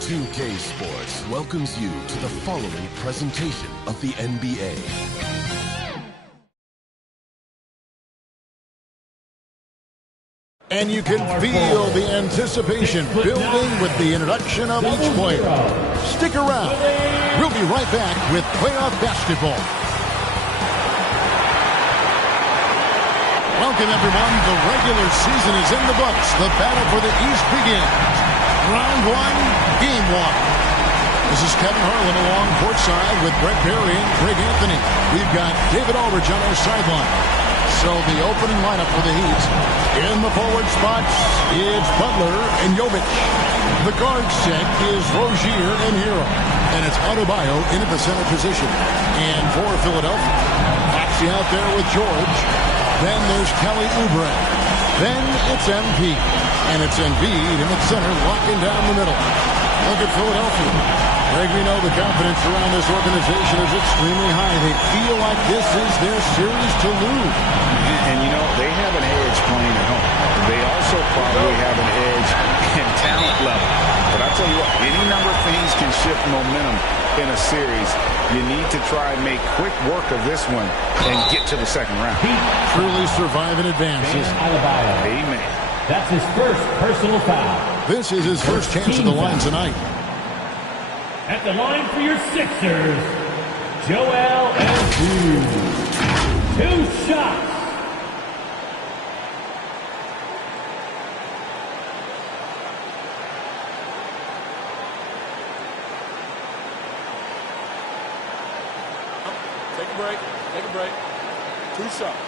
2K Sports welcomes you to the following presentation of the NBA. And you can feel the anticipation building with the introduction of each player. Stick around. We'll be right back with playoff basketball. Welcome, everyone. The regular season is in the books. The battle for the East begins. Round one, game one. This is Kevin Harlan along courtside with Brett Perry and Greg Anthony. We've got David Aldridge on our sideline. So the opening lineup for the Heat. In the forward spots, it's Butler and Jovic. The guard set is Rozier and Hero. And it's Adebayo in at the center position. And for Philadelphia, Maxey out there with George. Then there's Kelly Oubre. Then it's MP. And it's Embiid in the center, locking down the middle. Look at Philadelphia. Greg, we know the confidence around this organization is extremely high. They feel like this is their series to lose. And, you know, they have an edge playing at home. They also probably have an edge in talent level. But I tell you what, any number of things can shift momentum in a series. You need to try and make quick work of this one and get to the second round. Truly survive and advances. Amen. That's his first personal foul. This is his first chance at the line tonight. At the line for your Sixers, Joel Embiid. 2 shots. Take a break. Take a break. 2 shots.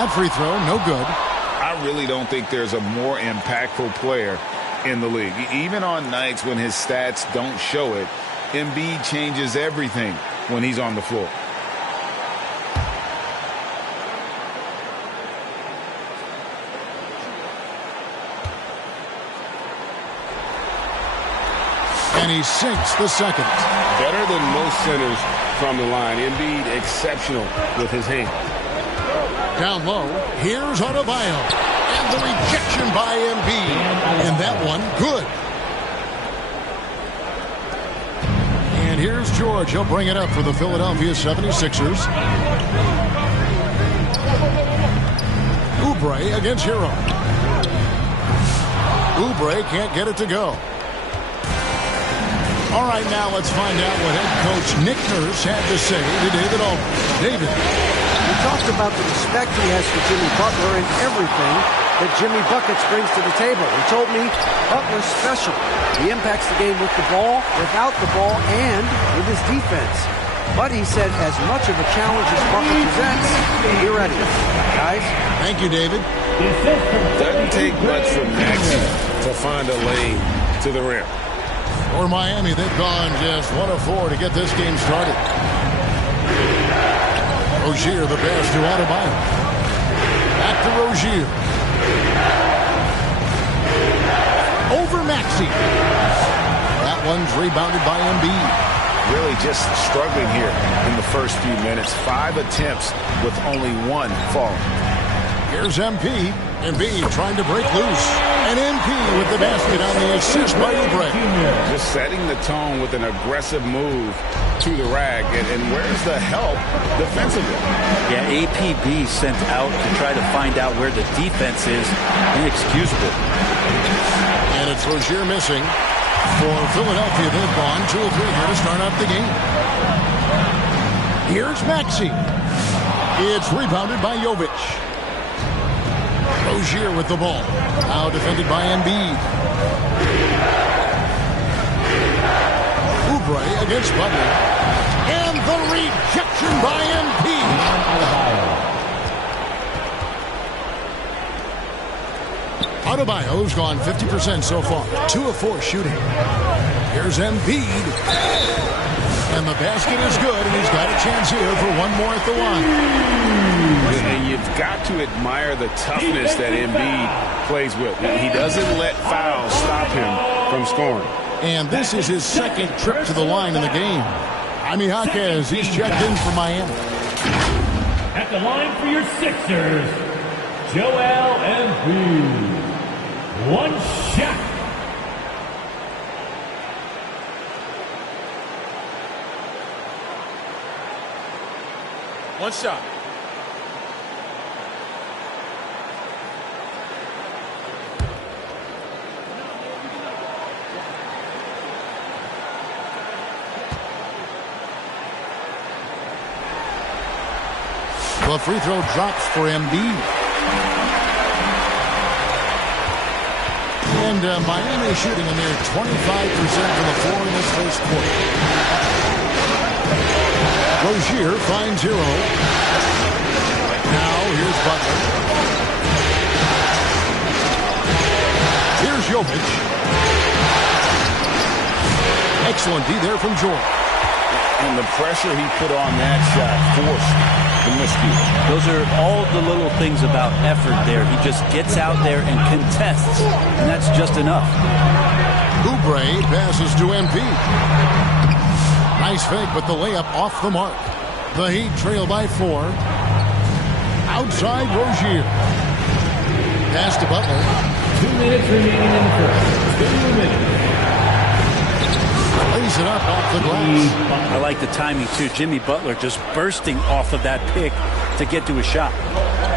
That free throw, no good. I really don't think there's a more impactful player in the league. Even on nights when his stats don't show it, Embiid changes everything when he's on the floor. And he sinks the second. Better than most centers from the line. Embiid exceptional with his hand. Down low, here's Adebayo. And the rejection by Embiid. And that one, good. And here's George. He'll bring it up for the Philadelphia 76ers. Oubre against Hero. Oubre can't get it to go. All right, now let's find out what head coach Nick Nurse had to say to David Aldridge. David. He talked about the respect he has for Jimmy Butler and everything that Jimmy Buckets brings to the table. He told me Butler's special. He impacts the game with the ball, without the ball, and with his defense. But he said as much of a challenge as Butler presents, be ready. Guys? Thank you, David. Doesn't take much from Maxey to find a lane to the rim. For Miami, they've gone just 1 of 4 to get this game started. Rozier, the pass to Adebayo. Back to Rozier. Over Maxey. That one's rebounded by Embiid. Really just struggling here in the first few minutes. 5 attempts with only 1 falling. Here's MP. Embiid trying to break loose. And MP with the basket on the assist by Oubre. Just setting the tone with an aggressive move to the rack. And where's the help defensively? Yeah, APB sent out to try to find out where the defense is. Inexcusable. And it's Rozier missing. For Philadelphia, they've gone 2 of 3 here to start out the game. Here's Maxey. It's rebounded by Jovic. Rozier with the ball. Now defended by Embiid. Oubre against Butler. And the rejection by Embiid. Adebayo's gone 50% so far. 2 of 4 shooting. Here's Embiid. And the basket is good, and he's got a chance here for 1 more at the line. And you've got to admire the toughness that Embiid plays with. He doesn't let fouls stop him from scoring. And this is his second trip to the line in the game. Jaime Jaquez, he's checked in for Miami. At the line for your Sixers, Joel Embiid. One shot. One shot. The free throw drops for Embiid. And Miami shooting a mere 25% from the floor in this first quarter. Rozier finds Hero. Now here's Butler. Here's Jovic. Excellent D there from George. And the pressure he put on that shot forced the miscues. Those are all the little things about effort there. He just gets out there and contests, and that's just enough. Oubre passes to MP. Nice fake, but the layup off the mark. The Heat trail by 4. Outside Rozier. Pass to Butler. 2 minutes remaining in the first. 2 minutes. Lays it up off the glass. I like the timing, too. Jimmy Butler just bursting off of that pick to get to a shot.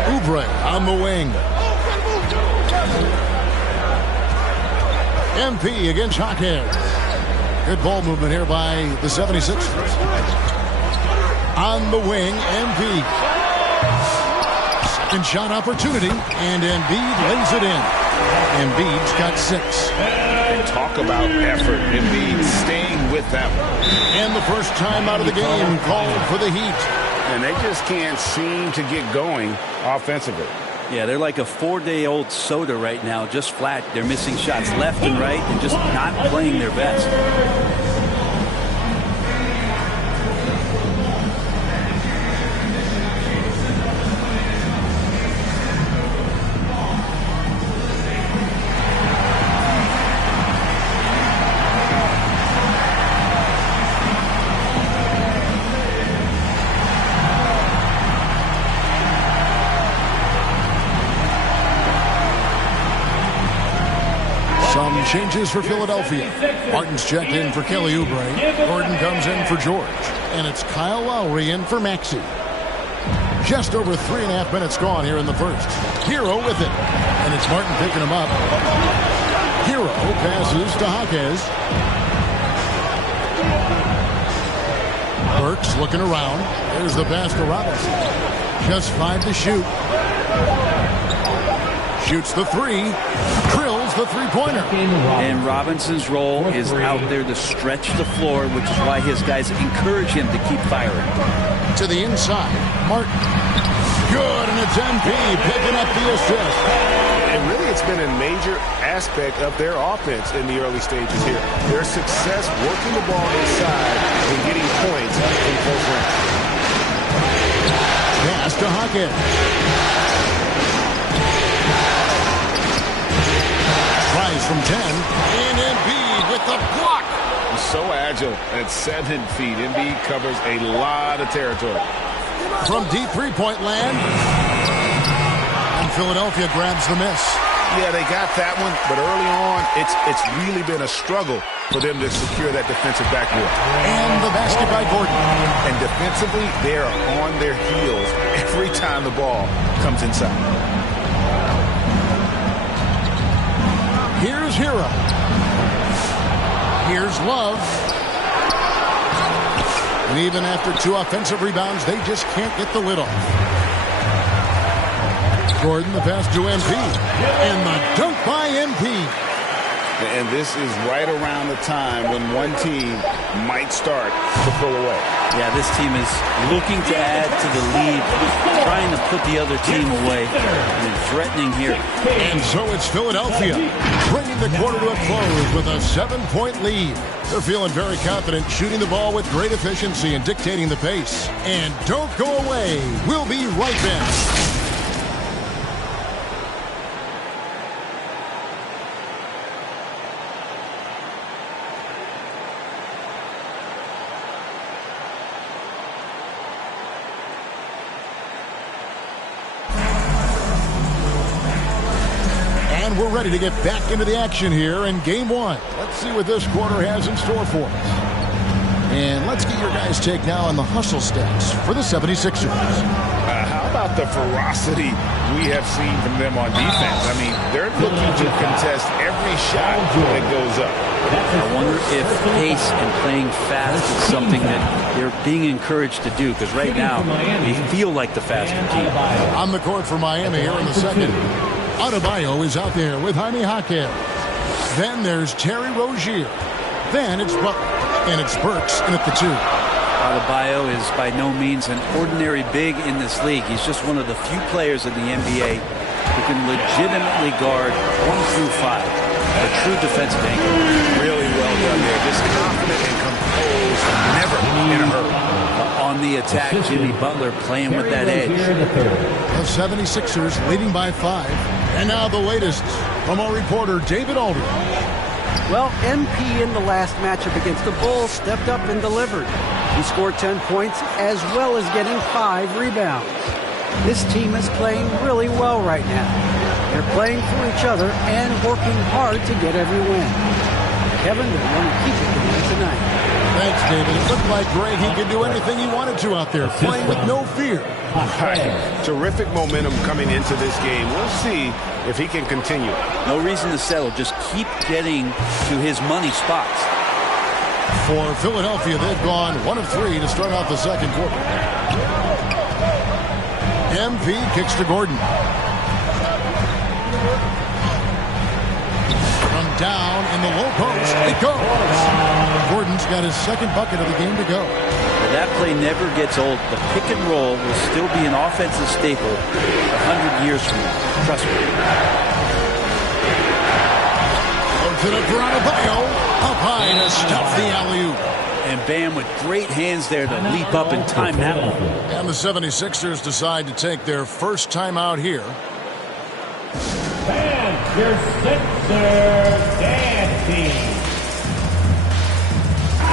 Oubre on the wing. MP against Jaquez. Good ball movement here by the 76ers. On the wing, MP. Second shot opportunity, and Embiid lays it in. Embiid's got 6. And talk about effort. Embiid staying with them. And the first time out of the game called for the Heat. And they just can't seem to get going offensively. Yeah, they're like a 4-day-old soda right now, just flat. They're missing shots left and right and just not playing their best. Some changes for Philadelphia. Martin's checked in for Kelly Oubre. Gordon comes in for George. And it's Kyle Lowry in for Maxey. Just over 3.5 minutes gone here in the first. Hero with it. And it's Martin picking him up. Hero passes to Jaquez. Burks looking around. There's the pass to Robinson. Just 5 to shoot. Shoots the 3. Drills the three-pointer. And Robinson's role is out there to stretch the floor, which is why his guys encourage him to keep firing. To the inside. Martin. Good, and it's MP picking up the assist. And really, it's been a major aspect of their offense in the early stages here. Their success working the ball inside and getting points in close range. Pass to Jaquez. Rise from 10. And Embiid with the block. So agile at 7 feet. Embiid covers a lot of territory. From deep three-point land. And Philadelphia grabs the miss. Yeah, they got that one, but early on, it's really been a struggle for them to secure that defensive backboard. And the basket by Gordon. And defensively, they are on their heels every time the ball comes inside. Here's Hero. Here's Love. And even after 2 offensive rebounds, they just can't get the lid off. Gordon, the pass to MP. And the dunk by MP. And this is right around the time when one team might start to pull away. Yeah, this team is looking to add to the lead, trying to put the other team away, and threatening here. And so it's Philadelphia, bringing the quarter to a close with a 7-point lead. They're feeling very confident, shooting the ball with great efficiency and dictating the pace. And don't go away. We'll be right back. And we're ready to get back into the action here in game one. Let's see what this quarter has in store for us. And let's get your guys' take now on the hustle stats for the 76ers. How about the ferocity we have seen from them on defense? I mean, they're looking to contest every shot that goes up. I wonder if pace and playing fast is something that they're being encouraged to do, because right now they feel like the faster team. On the court for Miami here in the second. Adebayo is out there with Jaime Jaquez. Then there's Terry Rozier. Then it's Butler. And it's Burks in at the 2. Adebayo is by no means an ordinary big in this league. He's just one of the few players in the NBA who can legitimately guard 1 through 5. A true defensive anchor. Really well done there. Just confident and composed, never in a hurry. On the attack, Jimmy Butler playing with that edge. The 76ers leading by 5. And now the latest from our reporter, David Aldridge. Well, MP in the last matchup against the Bulls stepped up and delivered. He scored 10 points as well as getting 5 rebounds. This team is playing really well right now. They're playing for each other and working hard to get every win. Kevin, they're going to keep it going tonight. Thanks, David. It looked like Greg, he could do anything he wanted to out there, playing with no fear. Right. Terrific momentum coming into this game. We'll see if he can continue. No reason to settle. Just keep getting to his money spots. For Philadelphia, they've gone 1 of 3 to start out the second quarter. MP kicks to Gordon. From down in the low post, it goes. Gordon's got his second bucket of the game to go. Well, that play never gets old. The pick and roll will still be an offensive staple 100 years from now. Trust me. To the Adebayo, up high to stop the alley-oop. And Bam with great hands there to leap up and time that one. And the 76ers decide to take their first timeout here. And your Sixers dancing.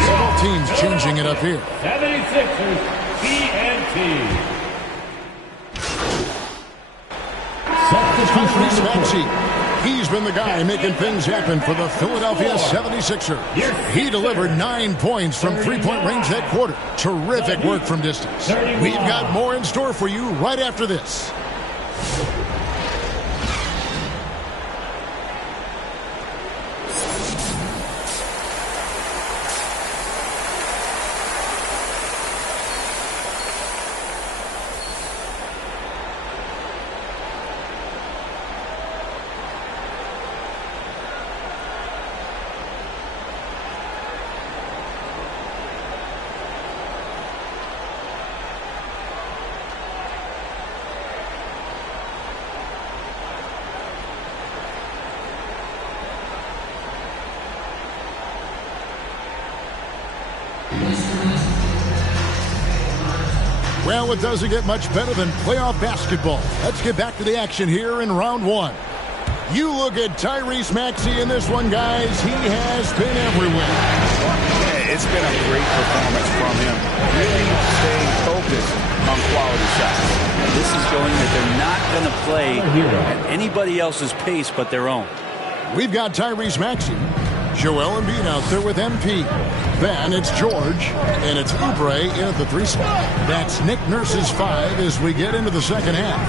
Several teams changing it up here. 76ers TNT. Tyrese Maxey. He's been the guy making things happen for the Philadelphia 76ers. He delivered 9 points from three-point range that quarter. Terrific work from distance. We've got more in store for you right after this. Well, it doesn't get much better than playoff basketball. Let's get back to the action here in round 1. You look at Tyrese Maxey in this one, guys. He has been everywhere. Yeah, it's been a great performance from him. Really staying focused on quality shots. And this is showing that they're not going to play at anybody else's pace but their own. We've got Tyrese Maxey. Joel Embiid out there with MP. Then it's George, and it's Oubre in at the 3 spot. That's Nick Nurse's 5 as we get into the second half.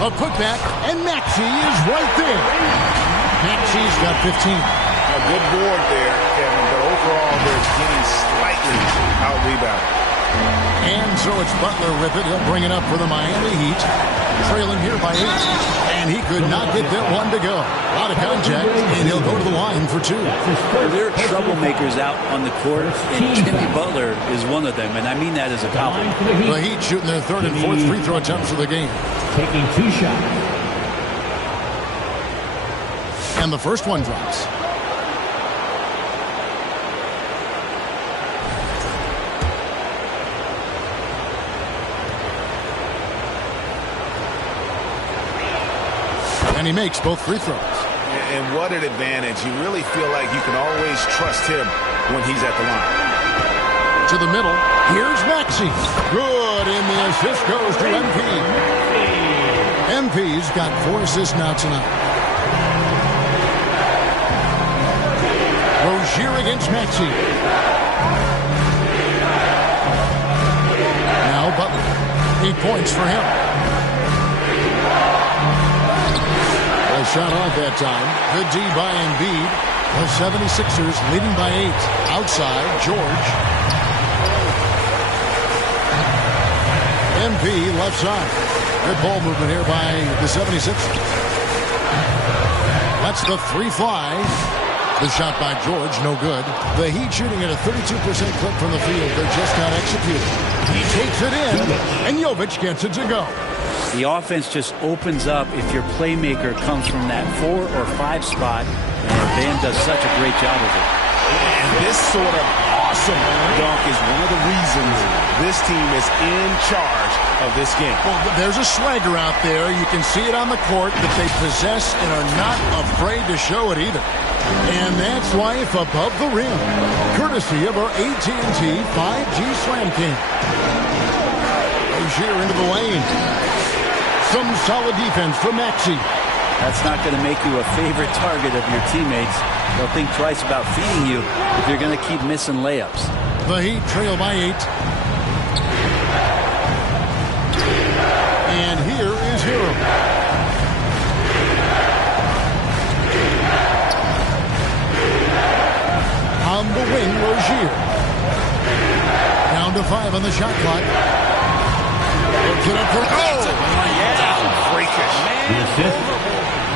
A putback, and Maxey is right there. Maxey's got 15. A good board there, Kevin, but overall they're getting slightly out-rebounded. And so it's Butler with it. He'll bring it up for the Miami Heat. Trailing here by 8. And he could not get that one to go. A lot of contact, and he'll go to the line for 2. There are troublemakers out on the court, and Jimmy Butler is one of them, and I mean that as a compliment. The Heat shooting their 3rd and 4th free throw attempts of the game. Taking 2 shots. And the first one drops. And he makes both free throws. And what an advantage. You really feel like you can always trust him when he's at the line. To the middle. Here's Maxey. Good, and the assist goes to MP. MP's got 4 assists now tonight. Rozier against Maxey. Now Butler. 8 points for him. A shot off that time. Good D by Embiid. The 76ers leading by 8. Outside, George. MP left side. Good ball movement here by the 76ers. That's the 3 fly. The shot by George, no good. The Heat shooting at a 32% clip from the field. They're just not executing. He takes it in, and Jovic gets it to go. The offense just opens up if your playmaker comes from that 4 or 5 spot, and Bam does such a great job of it. And this sort of awesome dunk is one of the reasons this team is in charge of this game. Well, there's a swagger out there. You can see it on the court that they possess and are not afraid to show it either. And that's why it's above the rim, courtesy of our AT&T 5G Slam King. Rozier into the lane. Some solid defense from Maxey. That's not going to make you a favorite target of your teammates. They'll think twice about feeding you if you're going to keep missing layups. The Heat trail by 8. And here is Hero. On the wing, Rozier. Down to 5 on the shot clock. Puts it up for The assist.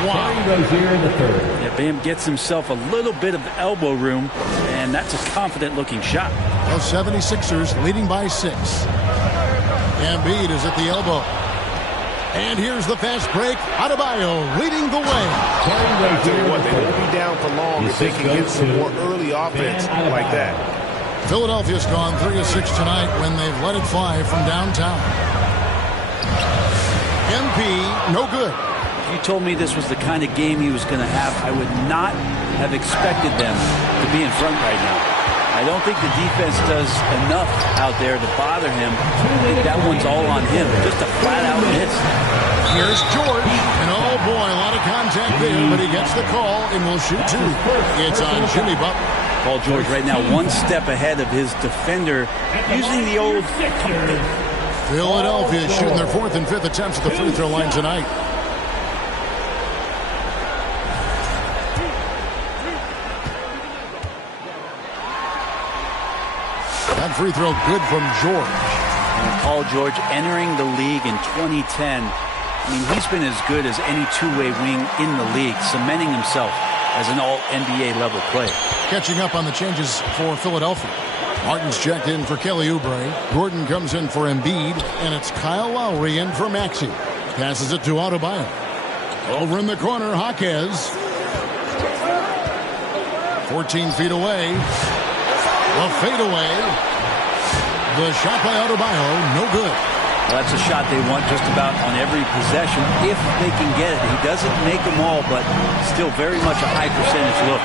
Terry Rozier in the third. Yeah, Bam gets himself a little bit of elbow room, and that's a confident-looking shot. The 76ers leading by 6. Embiid is at the elbow. And here's the fast break. Adebayo leading the way. I tell you what, they won't be down for long if they can get some more early offense like that. Philadelphia's gone 3 of 6 tonight when they've let it fly from downtown. MP, no good. If you told me this was the kind of game he was going to have, I would not have expected them to be in front right now. I don't think the defense does enough out there to bother him. I think that one's all on him. Just a flat-out miss. Here's George. And oh boy, a lot of contact there, but he gets the call and will shoot 2. It's on Jimmy Butler. Paul George right now 1 step ahead of his defender using the old pumping. Philadelphia is shooting their 4th and 5th attempts at the free throw line tonight. That free throw good from George. And Paul George entering the league in 2010. I mean, he's been as good as any two-way wing in the league, cementing himself as an all-NBA level player. Catching up on the changes for Philadelphia. Martin's checked in for Kelly Oubre. Gordon comes in for Embiid, and it's Kyle Lowry in for Maxey. Passes it to Adebayo. Over in the corner, Jaquez. 14 feet away. The fadeaway. The shot by Adebayo, no good. Well, that's a shot they want just about on every possession if they can get it. He doesn't make them all, but still very much a high percentage look.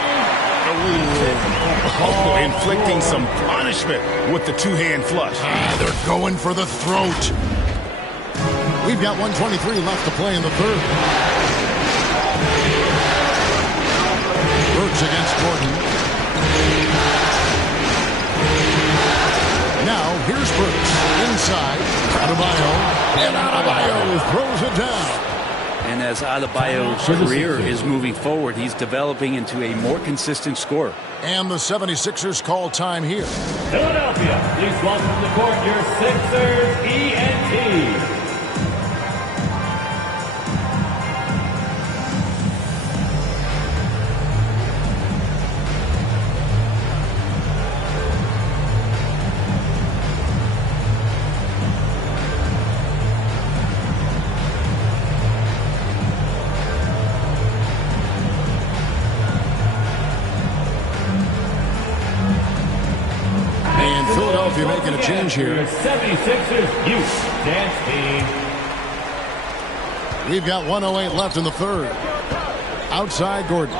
Oh, inflicting some punishment with the 2-hand flush. They're going for the throat. We've got 1:23 left to play in the third. Brooks against Gordon. Now, here's Brooks. Inside. Adebayo. And Adebayo throws it down. And as Adebayo's career is moving forward, he's developing into a more consistent scorer. And the 76ers call time here. Philadelphia, please welcome to the court your Sixers ENT. Philadelphia making a change here. 76ers youth dance team. We've got 1:08 left in the third. Outside Gordon.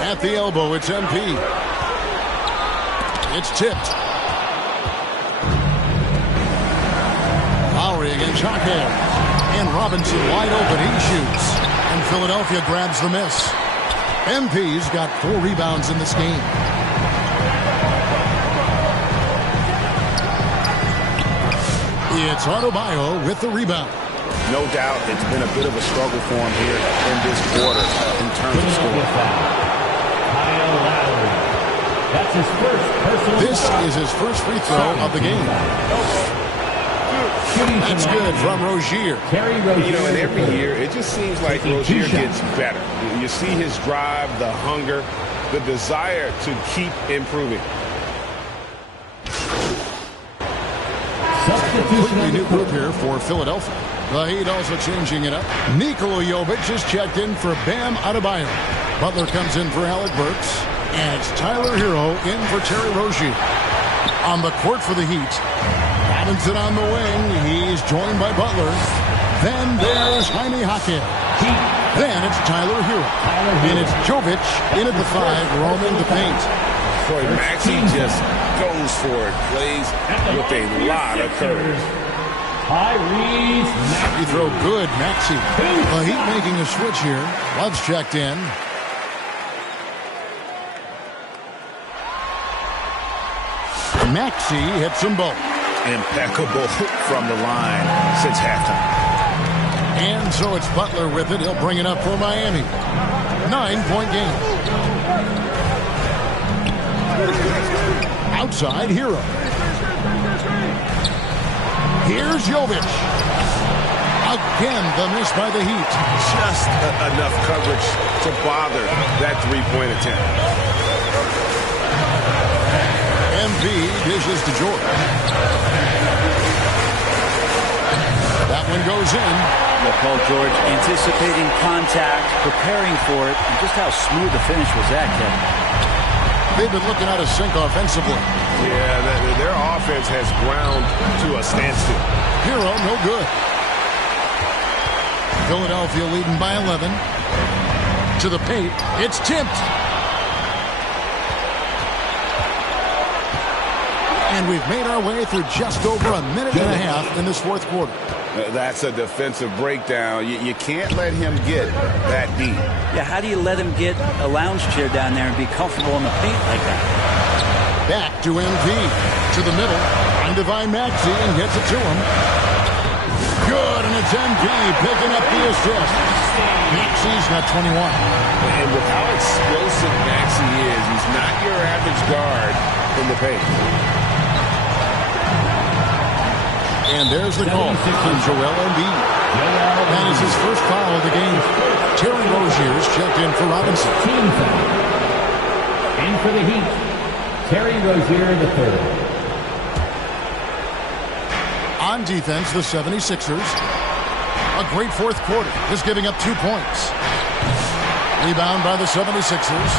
At the elbow, it's MP. It's tipped. Lowry against Jaquez. And Robinson wide open. He shoots. And Philadelphia grabs the miss. MP's got 4 rebounds in this game. It's Adebayo with the rebound. No doubt it's been a bit of a struggle for him here in this quarter in terms of scoring. Kyle Lowry. That's his first personal This foul. is his first free throw of the game. That's good from Rozier. Terry Rozier. You know, and every year, it just seems like Rozier gets better. You see his drive, the hunger, the desire to keep improving. Completely new group here for Philadelphia. The Heat also changing it up. Nikola Jovic is checked in for Bam Adebayo. Butler comes in for Alec Burks. And it's Tyler Hero in for Terry Rozier. On the court for the Heat. Robinson on the wing. He's joined by Butler. Then there's Jaime Jaquez. Then it's Tyler Hero. And it's Jovic in at the 5, roaming the paint. Boy, Maxey just goes for it. Plays with a lot of courage. He throw good, Maxey. The Heat making a switch here. Love's checked in. Maxey hits them both. Impeccable from the line since halftime. And so it's Butler with it. He'll bring it up for Miami. 9-point game. Outside, Hero. Here's Jovic. Again, the miss by the Heat. Just enough coverage to bother that three-point attempt. MV dishes to George. That one goes in. Paul George anticipating contact, preparing for it, and just how smooth the finish was that, Kevin. They've been looking out of sync offensively. Yeah, their offense has ground to a standstill. Hero, no good. Philadelphia leading by 11. To the paint. It's tipped. And we've made our way through just over a minute and a half in this fourth quarter. That's a defensive breakdown. You can't let him get that deep. Yeah, how do you let him get a lounge chair down there and be comfortable in the paint like that? Back to MV. To the middle. Trying to find Maxey and gets it to him. Good, and it's MV picking up the assist. Maxey's got 21. And with how explosive Maxey is, he's not your average guard in the paint. And there's the call on Joel Embiid. That is his first foul of the game. Terry Rozier's checked in for Robinson. Team foul. In for the Heat, Terry Rozier III. On defense, the 76ers. A great fourth quarter, just giving up 2 points. Rebound by the 76ers.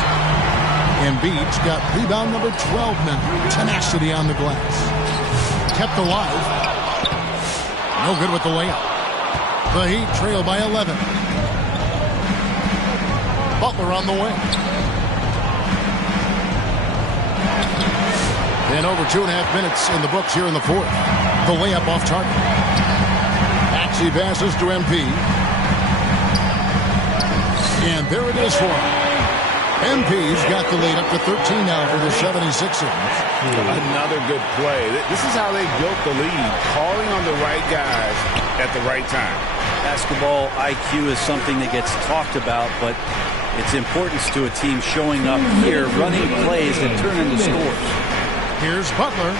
Embiid's got rebound number 12 now. Tenacity on the glass. Kept alive. No good with the layup. The Heat trail by 11. Butler on the wing. And over 2.5 minutes in the books here in the fourth. The layup off target. Maxey passes to MP. And there it is for him. MP's got the lead up to 13 now for the 76ers. Another good play. This is how they built the lead, calling on the right guys at the right time. Basketball IQ is something that gets talked about, but its importance to a team showing up here, running plays that turn into scores. Here's Butler.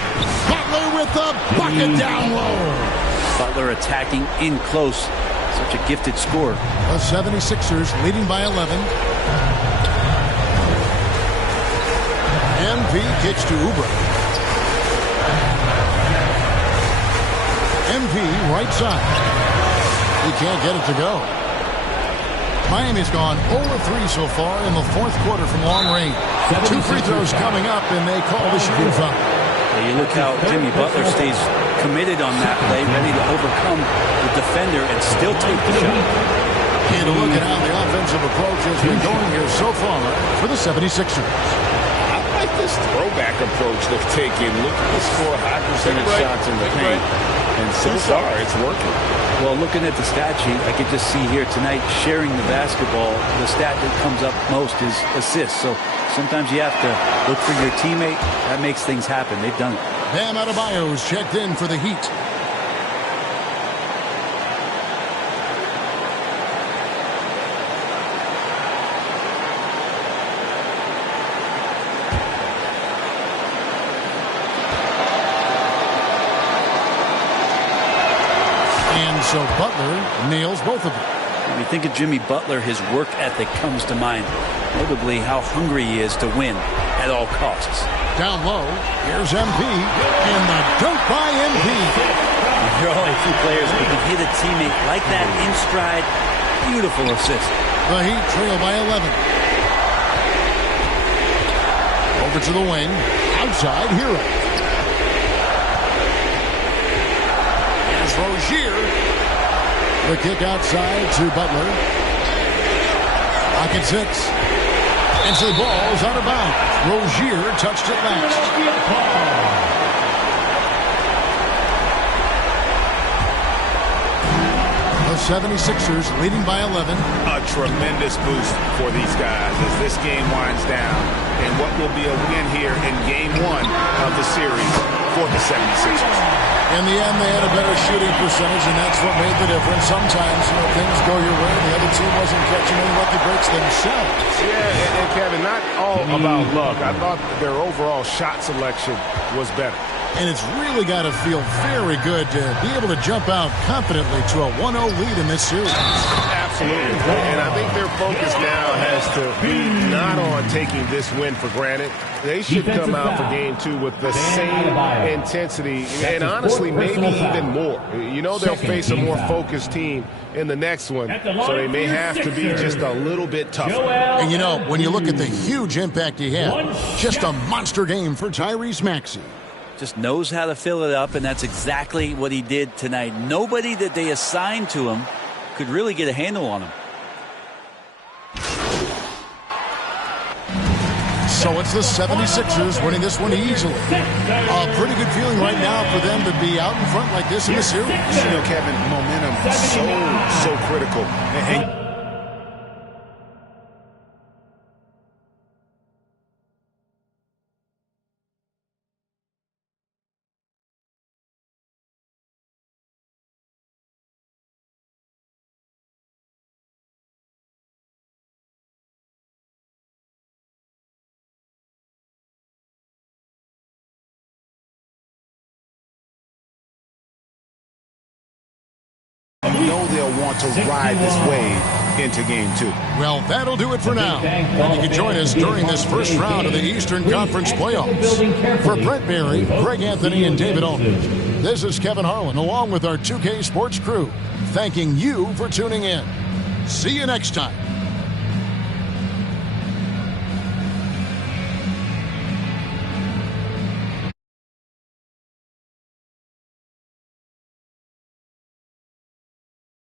Butler with the bucket down low. Butler attacking in close. Such a gifted scorer. The 76ers leading by 11. MP kicks to Oubre. MP right side. He can't get it to go. Miami's gone 0-3 so far in the fourth quarter from long range. 2 free throws coming up, and they call the shooting foul. You look how Jimmy Butler stays committed on that play, ready to overcome the defender and still take the shot. And a look at how the offensive approach has been going here so far for the 76ers. I like this throwback approach they've taken. Look at the score, high percentage shots in the paint. And so far, it's working. Well, looking at the stat sheet, I could just see here tonight sharing the basketball. The stat that comes up most is assists. So sometimes you have to look for your teammate. That makes things happen. They've done it. Bam Adebayo's checked in for the Heat. So Butler nails both of them. When you think of Jimmy Butler, his work ethic comes to mind. Notably, how hungry he is to win at all costs. Down low, here's MP, and the dunk by MP. There are only a few players who can hit a teammate like that in stride. Beautiful assist. The Heat trail by 11. Over to the wing, outside Hero. Here's Rozier. The kick outside to Butler. Pocket 6. And so the ball's out of bounds. Rozier touched it last. The 76ers leading by 11. A tremendous boost for these guys as this game winds down. And what will be a win here in game 1 of the series for the 76ers. In the end, they had a better shooting percentage, and that's what made the difference. Sometimes, things go your way, and the other team wasn't catching any lucky breaks themselves. Yeah, and Kevin, not all about luck. I thought their overall shot selection was better. And it's really got to feel very good to be able to jump out confidently to a 1-0 lead in this series. Absolutely. And I think their focus now has to be not on taking this win for granted. They should come out for game 2 with the same intensity and honestly maybe even more. They'll face a more focused team in the next one, so they may have to be just a little bit tougher. And when you look at the huge impact he had, just a monster game for Tyrese Maxey. Just knows how to fill it up, and that's exactly what he did tonight. Nobody that they assigned to him could really get a handle on him. So it's the 76ers winning this one easily. A pretty good feeling right now for them to be out in front like this in the series. Kevin, momentum so critical. And they'll want to ride this wave into game 2. Well, that'll do it for now. And you can join us during this first round of the Eastern Conference playoffs. For Brent Berry, Greg Anthony, and David Aldridge, this is Kevin Harlan along with our 2K Sports crew, thanking you for tuning in. See you next time.